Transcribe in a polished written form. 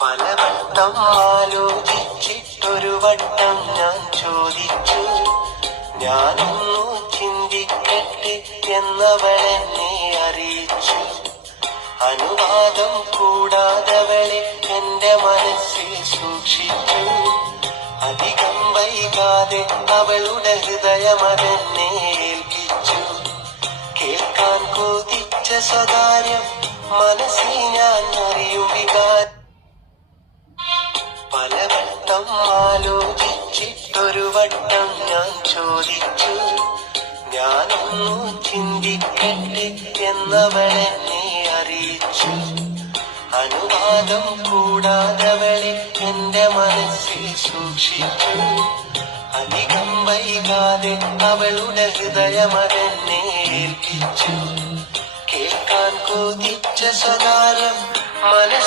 പലവട്ടം ആലോചിച്ചിട്ടൊരു വട്ടം ഞാൻ ചോദിച്ചു, ഞാനൊന്നു ചിന്തിക്കട്ടെ എന്നവളെന്നെ അറിയിച്ചു. അനുവാദം കൂടാതവളെ എന്റെ മനസ്സിൽ സൂക്ഷിച്ചു. അധികം വൈകാതെ അവളുടെ ഹൃദയമതെന്നെ ഏൽപ്പിച്ചു. കേൾക്കാൻ കൊതിച്ച സ്വകാര്യം മനസ്സിൽ ഞാൻ അറിയും വികാരം. പലവട്ടം ആലോചിച്ചിട്ടൊരു വട്ടം ഞാൻ ചോദിച്ചു, ഞാനൊന്നു ചിന്തിക്കട്ടെ എന്നവളെന്നെ അറിയിച്ചു. അനുവാദം കൂടാതവളെ എന്റെ മനസ്സിൽ സൂക്ഷിച്ചു. അധികം വൈകാതെ അവളുടെ ഹൃദയമതെന്നെ ഏൽപ്പിച്ചു. കേൾക്കാൻ കൊതിച്ച സ്വകാര്യം മനസ്സിൽ